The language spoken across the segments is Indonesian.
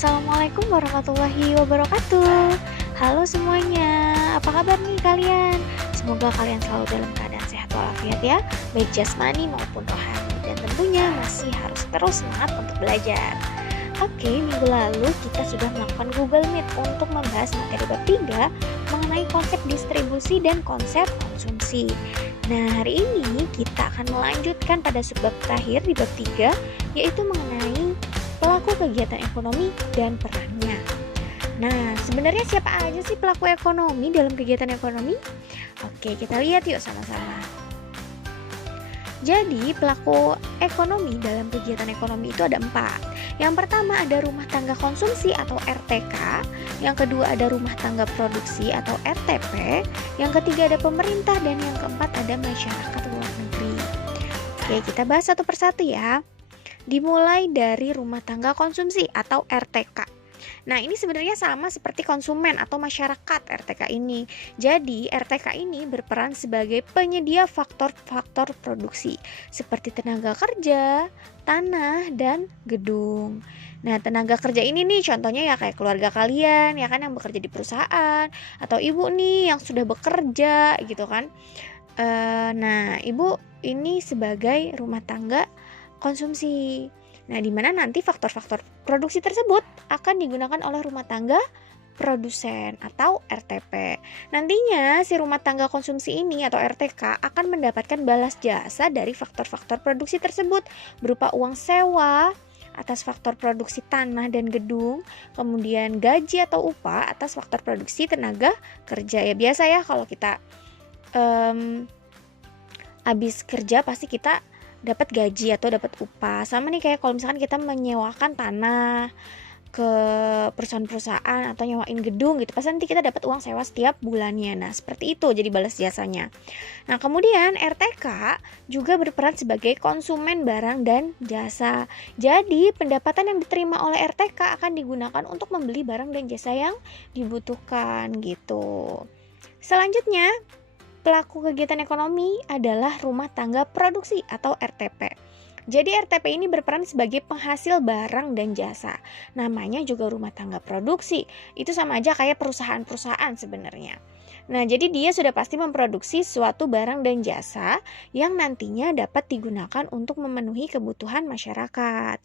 Assalamualaikum warahmatullahi wabarakatuh. Halo semuanya, apa kabar nih kalian? Semoga kalian selalu dalam keadaan sehat walafiat ya, baik jasmani maupun rohani. Dan tentunya masih harus terus semangat untuk belajar. Oke, minggu lalu kita sudah melakukan Google Meet untuk membahas materi bab 3 mengenai konsep distribusi dan konsep konsumsi. Nah, hari ini kita akan melanjutkan pada subbab terakhir di bab 3, yaitu mengenai pelaku kegiatan ekonomi dan perannya. Nah, sebenarnya siapa aja sih pelaku ekonomi dalam kegiatan ekonomi? Oke, kita lihat yuk sama-sama. Jadi, pelaku ekonomi dalam kegiatan ekonomi itu ada 4. Yang pertama ada rumah tangga konsumsi atau RTK, yang kedua ada rumah tangga produksi atau RTP, yang ketiga ada pemerintah, dan yang keempat ada masyarakat luar negeri. Oke, kita bahas satu persatu ya. Dimulai dari rumah tangga konsumsi atau RTK. Nah, ini sebenarnya sama seperti konsumen atau masyarakat RTK ini. Jadi, RTK ini berperan sebagai penyedia faktor-faktor produksi seperti tenaga kerja, tanah, dan gedung. Nah, tenaga kerja ini nih contohnya ya kayak keluarga kalian ya kan yang bekerja di perusahaan, atau ibu nih yang sudah bekerja gitu kan. Nah, ibu ini sebagai rumah tangga konsumsi. Nah, di mana nanti faktor-faktor produksi tersebut akan digunakan oleh rumah tangga produsen atau RTP. Nantinya si rumah tangga konsumsi ini atau RTK akan mendapatkan balas jasa dari faktor-faktor produksi tersebut berupa uang sewa atas faktor produksi tanah dan gedung, kemudian gaji atau upah atas faktor produksi tenaga kerja. Ya biasa ya kalau kita habis kerja pasti kita dapat gaji atau dapat upah. Sama nih kayak kalau misalkan kita menyewakan tanah ke perusahaan-perusahaan atau nyewain gedung gitu, pasti nanti kita dapat uang sewa setiap bulannya. Nah, seperti itu jadi balas jasanya. Nah, kemudian RTK juga berperan sebagai konsumen barang dan jasa. Jadi, pendapatan yang diterima oleh RTK akan digunakan untuk membeli barang dan jasa yang dibutuhkan gitu. Selanjutnya, pelaku kegiatan ekonomi adalah rumah tangga produksi atau RTP. Jadi RTP ini berperan sebagai penghasil barang dan jasa. Namanya juga rumah tangga produksi. Itu sama aja kayak perusahaan-perusahaan sebenarnya. Nah, jadi dia sudah pasti memproduksi suatu barang dan jasa yang nantinya dapat digunakan untuk memenuhi kebutuhan masyarakat.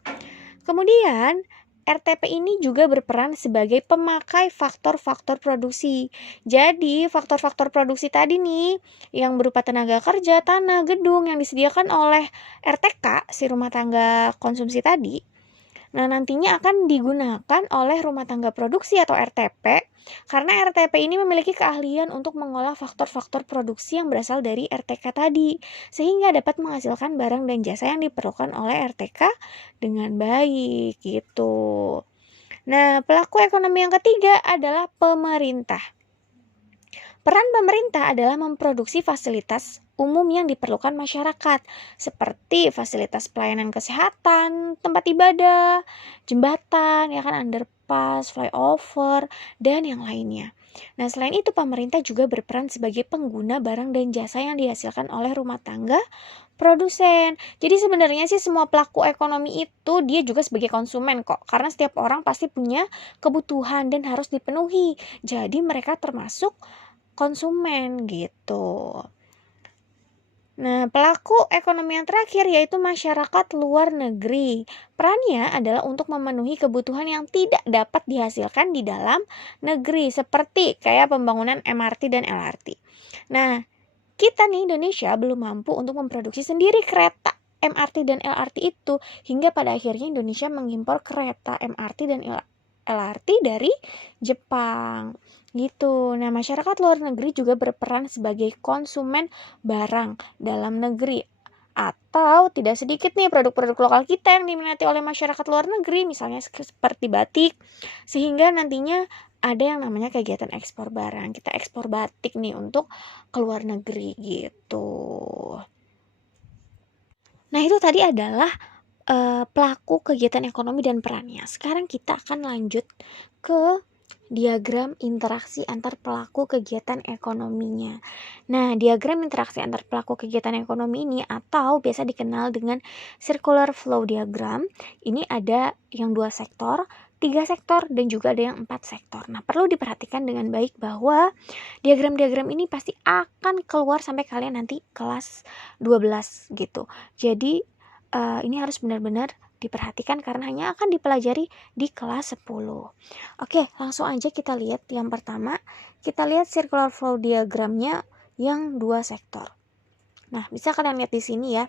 Kemudian RTP ini juga berperan sebagai pemakai faktor-faktor produksi. Jadi, faktor-faktor produksi tadi nih, yang berupa tenaga kerja, tanah, gedung yang disediakan oleh RTK, si rumah tangga konsumsi tadi, nah nantinya akan digunakan oleh rumah tangga produksi atau RTP, karena RTP ini memiliki keahlian untuk mengolah faktor-faktor produksi yang berasal dari RTK tadi, sehingga dapat menghasilkan barang dan jasa yang diperlukan oleh RTK dengan baik gitu. Nah, pelaku ekonomi yang ketiga adalah pemerintah. Peran pemerintah adalah memproduksi fasilitas umum yang diperlukan masyarakat, seperti fasilitas pelayanan kesehatan, tempat ibadah, jembatan, ya kan, underpass, flyover, dan yang lainnya. Nah, selain itu pemerintah juga berperan sebagai pengguna barang dan jasa yang dihasilkan oleh rumah tangga produsen. Jadi sebenarnya sih semua pelaku ekonomi itu dia juga sebagai konsumen kok, karena setiap orang pasti punya kebutuhan dan harus dipenuhi. Jadi mereka termasuk konsumen gitu. Nah, pelaku ekonomi yang terakhir yaitu masyarakat luar negeri. Perannya adalah untuk memenuhi kebutuhan yang tidak dapat dihasilkan di dalam negeri, seperti kayak pembangunan MRT dan LRT. Nah, kita nih Indonesia belum mampu untuk memproduksi sendiri kereta MRT dan LRT itu, hingga pada akhirnya Indonesia mengimpor kereta MRT dan LRT dari Jepang gitu. Nah, masyarakat luar negeri juga berperan sebagai konsumen barang dalam negeri, atau tidak sedikit nih produk-produk lokal kita yang diminati oleh masyarakat luar negeri, misalnya seperti batik, sehingga nantinya ada yang namanya kegiatan ekspor barang. Kita ekspor batik nih untuk ke luar negeri gitu. Nah, itu tadi adalah pelaku kegiatan ekonomi dan perannya. Sekarang kita akan lanjut ke diagram interaksi antar pelaku kegiatan ekonominya. Nah, diagram interaksi antar pelaku kegiatan ekonomi ini atau biasa dikenal dengan circular flow diagram, ini ada yang dua sektor, 3 sektor dan juga ada yang 4 sektor. Nah, perlu diperhatikan dengan baik bahwa diagram-diagram ini pasti akan keluar sampai kalian nanti kelas 12 gitu. Jadi ini harus benar-benar diperhatikan karena hanya akan dipelajari di kelas 10. Oke, langsung aja kita lihat yang pertama. Kita lihat circular flow diagramnya yang 2 sektor. Nah, bisa kalian lihat di sini ya.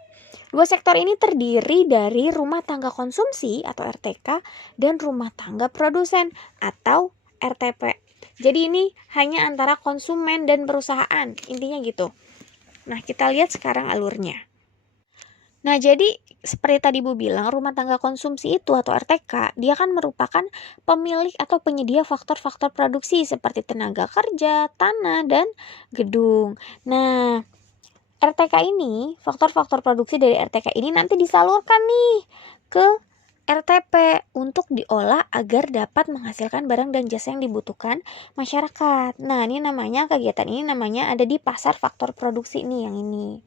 2 sektor ini terdiri dari rumah tangga konsumsi atau RTK dan rumah tangga produsen atau RTP. Jadi ini hanya antara konsumen dan perusahaan, intinya gitu. Nah, kita lihat sekarang alurnya. Nah, jadi seperti tadi Bu bilang, rumah tangga konsumsi itu atau RTK, dia kan merupakan pemilik atau penyedia faktor-faktor produksi seperti tenaga kerja, tanah, dan gedung. Nah, RTK ini, faktor-faktor produksi dari RTK ini nanti disalurkan nih ke RTP untuk diolah agar dapat menghasilkan barang dan jasa yang dibutuhkan masyarakat. Nah, ini namanya kegiatan ini namanya ada di pasar faktor produksi nih yang ini.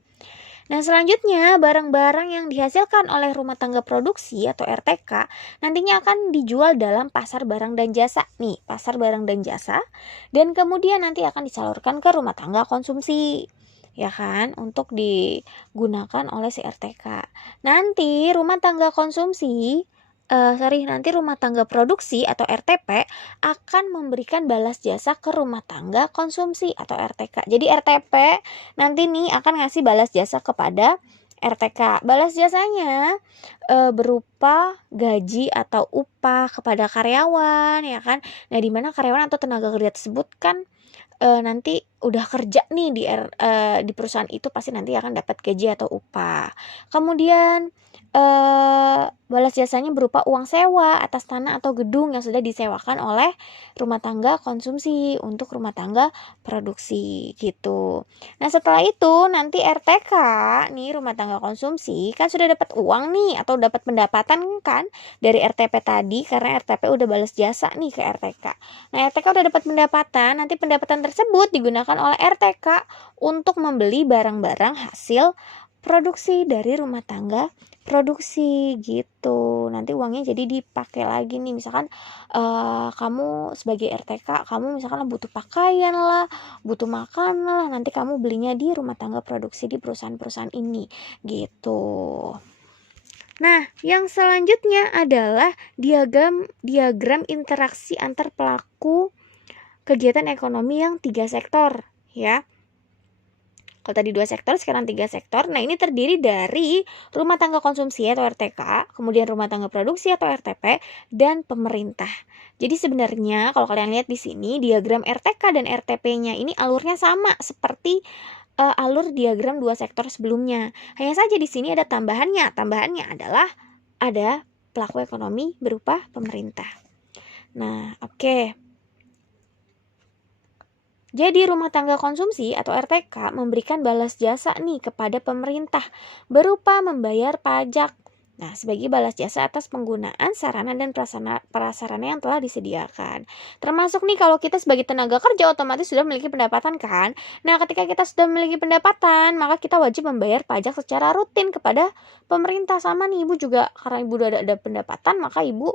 Nah, selanjutnya barang-barang yang dihasilkan oleh rumah tangga produksi atau RTK nantinya akan dijual dalam pasar barang dan jasa nih, pasar barang dan jasa, dan kemudian nanti akan disalurkan ke rumah tangga konsumsi, ya kan, untuk digunakan oleh si RTK. Nanti rumah tangga konsumsi nanti rumah tangga produksi atau RTP akan memberikan balas jasa ke rumah tangga konsumsi atau RTK. Jadi RTP nanti nih akan ngasih balas jasa kepada RTK. Balas jasanya berupa gaji atau upah kepada karyawan, ya kan. Nah, di mana karyawan atau tenaga kerja tersebut kan nanti udah kerja nih di perusahaan itu, pasti nanti akan dapat gaji atau upah. Kemudian balas jasanya berupa uang sewa atas tanah atau gedung yang sudah disewakan oleh rumah tangga konsumsi untuk rumah tangga produksi gitu. Nah, setelah itu nanti RTK nih, rumah tangga konsumsi kan sudah dapat uang nih atau dapat pendapatan kan dari RTP tadi, karena RTP udah balas jasa nih ke RTK. Nah, RTK udah dapat pendapatan, nanti pendapatan tersebut digunakan oleh RTK untuk membeli barang-barang hasil produksi dari rumah tangga produksi gitu. Nanti uangnya jadi dipakai lagi nih, misalkan kamu sebagai RTK, kamu misalkan butuh pakaian lah, butuh makan lah, nanti kamu belinya di rumah tangga produksi di perusahaan-perusahaan ini gitu. Nah, yang selanjutnya adalah diagram interaksi antar pelaku kegiatan ekonomi yang 3 sektor ya. Kalau tadi 2 sektor, sekarang 3 sektor. Nah, ini terdiri dari rumah tangga konsumsi atau RTK, kemudian rumah tangga produksi atau RTP, dan pemerintah. Jadi sebenarnya kalau kalian lihat di sini, diagram RTK dan RTP-nya ini alurnya sama seperti alur diagram 2 sektor sebelumnya. Hanya saja di sini ada tambahannya. Tambahannya adalah ada pelaku ekonomi berupa pemerintah. Nah, oke. Jadi rumah tangga konsumsi atau RTK memberikan balas jasa nih kepada pemerintah berupa membayar pajak. Nah, sebagai balas jasa atas penggunaan sarana dan prasarana yang telah disediakan. Termasuk nih kalau kita sebagai tenaga kerja otomatis sudah memiliki pendapatan kan. Nah, ketika kita sudah memiliki pendapatan, maka kita wajib membayar pajak secara rutin kepada pemerintah. Sama nih Ibu juga, karena Ibu udah ada pendapatan, maka Ibu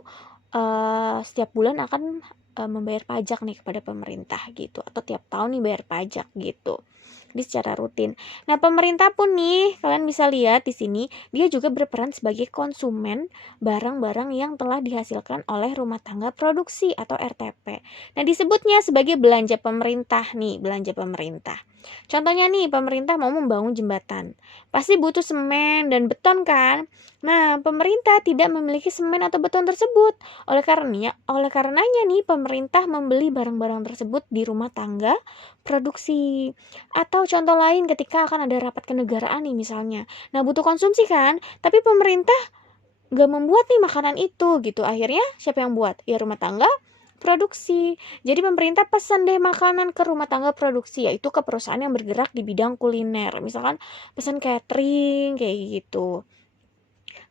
setiap bulan akan membayar pajak nih kepada pemerintah gitu, atau tiap tahun nih bayar pajak gitu. Jadi secara rutin. Nah, pemerintah pun nih kalian bisa lihat di sini dia juga berperan sebagai konsumen barang-barang yang telah dihasilkan oleh rumah tangga produksi atau RTP. Nah, disebutnya sebagai belanja pemerintah nih, belanja pemerintah. Contohnya nih, pemerintah mau membangun jembatan. Pasti butuh semen dan beton kan? Nah, pemerintah tidak memiliki semen atau beton tersebut. Oleh karenanya nih pemerintah membeli barang-barang tersebut di rumah tangga produksi. Atau contoh lain ketika akan ada rapat kenegaraan nih misalnya. Nah, butuh konsumsi kan? Tapi pemerintah gak membuat nih makanan itu gitu. Akhirnya siapa yang buat? Ya rumah tangga produksi. Jadi pemerintah pesan deh makanan ke rumah tangga produksi, yaitu ke perusahaan yang bergerak di bidang kuliner. Misalkan pesan catering kayak gitu.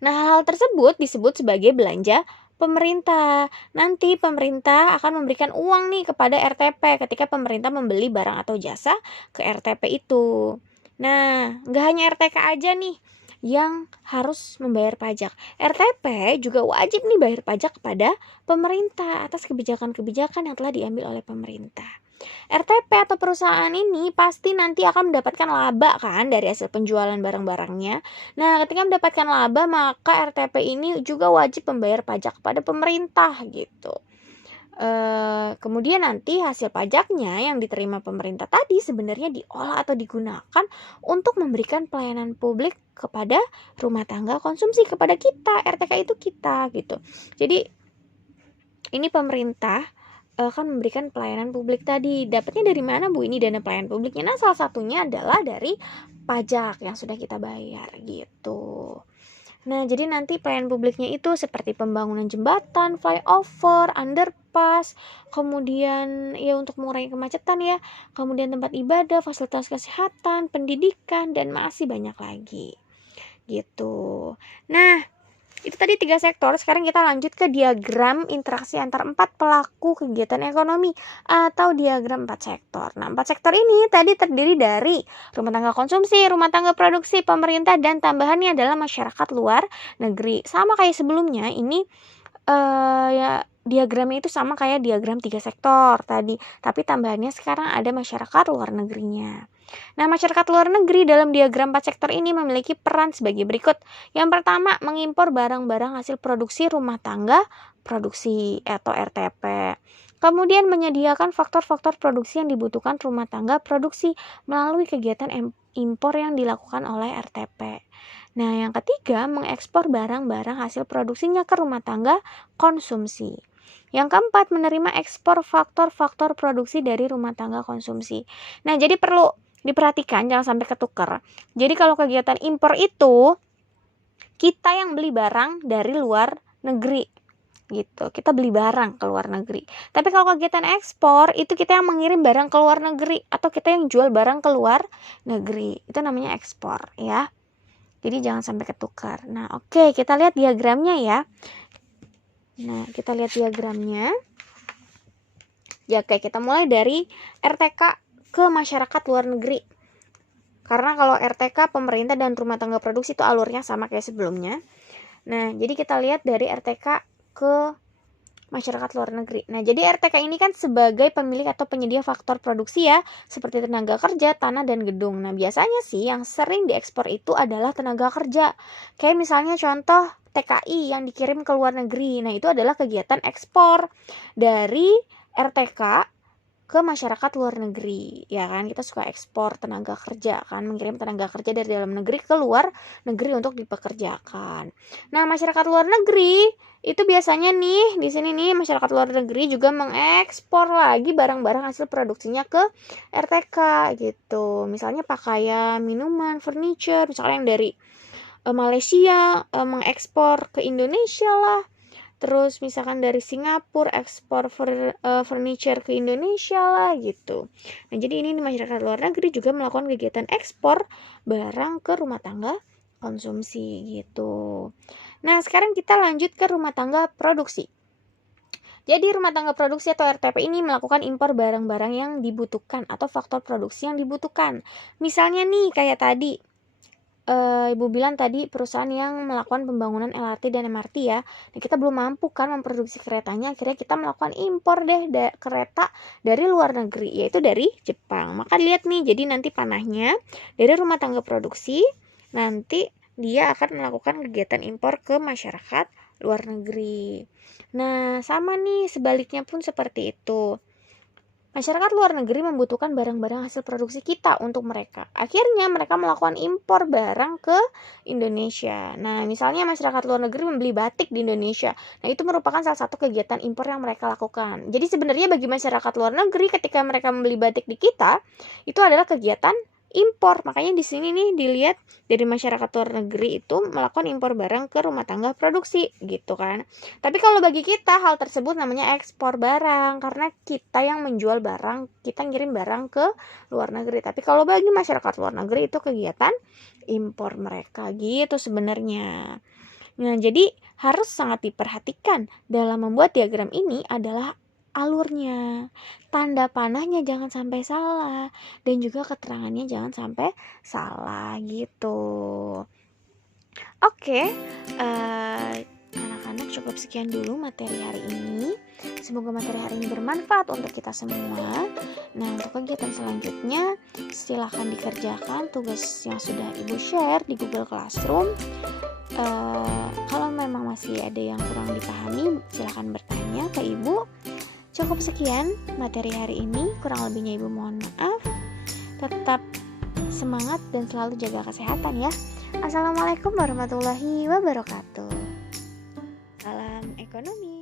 Nah, hal tersebut disebut sebagai belanja pemerintah. Nanti pemerintah akan memberikan uang nih kepada RTP ketika pemerintah membeli barang atau jasa ke RTP itu. Nah, gak hanya RTK aja nih. yang harus membayar pajak. RTP juga wajib nih bayar pajak kepada pemerintah atas kebijakan-kebijakan yang telah diambil oleh pemerintah. RTP atau perusahaan ini pasti nanti akan mendapatkan laba kan dari hasil penjualan barang-barangnya. Nah, ketika mendapatkan laba, maka RTP ini juga wajib membayar pajak kepada pemerintah gitu. Kemudian nanti hasil pajaknya yang diterima pemerintah tadi sebenarnya diolah atau digunakan untuk memberikan pelayanan publik kepada rumah tangga konsumsi, kepada kita. RTK itu kita gitu. Jadi ini pemerintah akan memberikan pelayanan publik tadi. Dapatnya dari mana Bu ini dana pelayanan publiknya? Nah, salah satunya adalah dari pajak yang sudah kita bayar gitu. Nah, jadi nanti pelayanan publiknya itu seperti pembangunan jembatan, flyover, underpass, kemudian ya untuk mengurangi kemacetan ya, kemudian tempat ibadah, fasilitas kesehatan, pendidikan, dan masih banyak lagi gitu. Nah, itu tadi 3 sektor. Sekarang kita lanjut ke diagram interaksi antar 4 pelaku kegiatan ekonomi atau diagram 4 sektor. Nah, 4 sektor ini tadi terdiri dari rumah tangga konsumsi, rumah tangga produksi, pemerintah, dan tambahannya adalah masyarakat luar negeri. Sama kayak sebelumnya, ini ya diagramnya itu sama kayak diagram 3 sektor tadi, tapi tambahannya sekarang ada masyarakat luar negerinya. Nah, masyarakat luar negeri dalam diagram 4 sektor ini memiliki peran sebagai berikut. Yang pertama, mengimpor barang-barang hasil produksi rumah tangga produksi atau RTP. Kemudian menyediakan faktor-faktor produksi yang dibutuhkan rumah tangga produksi melalui kegiatan impor yang dilakukan oleh RTP. Nah, yang ketiga, mengekspor barang-barang hasil produksinya ke rumah tangga konsumsi. Yang keempat, menerima ekspor faktor-faktor produksi dari rumah tangga konsumsi. Nah, jadi perlu diperhatikan, jangan sampai ketukar. Jadi kalau kegiatan impor itu, kita yang beli barang dari luar negeri gitu. Kita beli barang ke luar negeri. Tapi kalau kegiatan ekspor, itu kita yang mengirim barang ke luar negeri atau kita yang jual barang ke luar negeri. Itu namanya ekspor ya. Jadi jangan sampai ketukar. Nah, oke, kita lihat diagramnya ya. Nah, kita lihat diagramnya. Ya, oke, kita mulai dari RTK ke masyarakat luar negeri. Karena kalau RTK pemerintah dan rumah tangga produksi itu alurnya sama kayak sebelumnya. Nah, jadi kita lihat dari RTK ke masyarakat luar negeri. Nah, jadi RTK ini kan sebagai pemilik atau penyedia faktor produksi ya, seperti tenaga kerja, tanah, dan gedung. Nah, biasanya sih yang sering diekspor itu adalah tenaga kerja. Kayak misalnya contoh TKI yang dikirim ke luar negeri. Nah, itu adalah kegiatan ekspor dari RTK ke masyarakat luar negeri, ya kan? Kita suka ekspor tenaga kerja kan, mengirim tenaga kerja dari dalam negeri ke luar negeri untuk dipekerjakan. Nah, masyarakat luar negeri itu biasanya nih di sini nih masyarakat luar negeri juga mengekspor lagi barang-barang hasil produksinya ke RTK gitu. Misalnya pakaian, minuman, furniture, misalnya yang dari Malaysia mengekspor ke Indonesia lah. Terus misalkan dari Singapura ekspor furniture ke Indonesia lah gitu. Nah, jadi ini di masyarakat luar negeri juga melakukan kegiatan ekspor barang ke rumah tangga konsumsi gitu. Nah, sekarang kita lanjut ke rumah tangga produksi. Jadi rumah tangga produksi atau RTP ini melakukan impor barang-barang yang dibutuhkan atau faktor produksi yang dibutuhkan. Misalnya nih kayak tadi Ibu bilang tadi perusahaan yang melakukan pembangunan LRT dan MRT ya. Nah, kita belum mampu kan memproduksi keretanya, akhirnya kita melakukan impor deh kereta dari luar negeri, yaitu dari Jepang. Maka lihat nih, jadi nanti panahnya dari rumah tangga produksi, nanti dia akan melakukan kegiatan impor ke masyarakat luar negeri. Nah, sama nih sebaliknya pun seperti itu. Masyarakat luar negeri membutuhkan barang-barang hasil produksi kita untuk mereka. Akhirnya mereka melakukan impor barang ke Indonesia. Nah, misalnya masyarakat luar negeri membeli batik di Indonesia. Nah, itu merupakan salah satu kegiatan impor yang mereka lakukan. Jadi sebenarnya bagi masyarakat luar negeri ketika mereka membeli batik di kita, itu adalah kegiatan impor. Makanya di sini nih dilihat dari masyarakat luar negeri itu melakukan impor barang ke rumah tangga produksi gitu kan. Tapi kalau bagi kita hal tersebut namanya ekspor barang karena kita yang menjual barang, kita ngirim barang ke luar negeri. Tapi kalau bagi masyarakat luar negeri itu kegiatan impor mereka gitu sebenarnya. Nah, jadi harus sangat diperhatikan dalam membuat diagram ini adalah alurnya, tanda panahnya jangan sampai salah, dan juga keterangannya jangan sampai salah gitu. Oke, anak-anak cukup sekian dulu materi hari ini. Semoga materi hari ini bermanfaat untuk kita semua. Nah, untuk kegiatan selanjutnya silahkan dikerjakan tugas yang sudah Ibu share di Google Classroom. Kalau memang masih ada yang kurang dipahami, silahkan bertanya ke Ibu. Cukup sekian materi hari ini, kurang lebihnya Ibu mohon maaf. Tetap semangat dan selalu jaga kesehatan ya. Assalamualaikum warahmatullahi wabarakatuh. Salam ekonomi.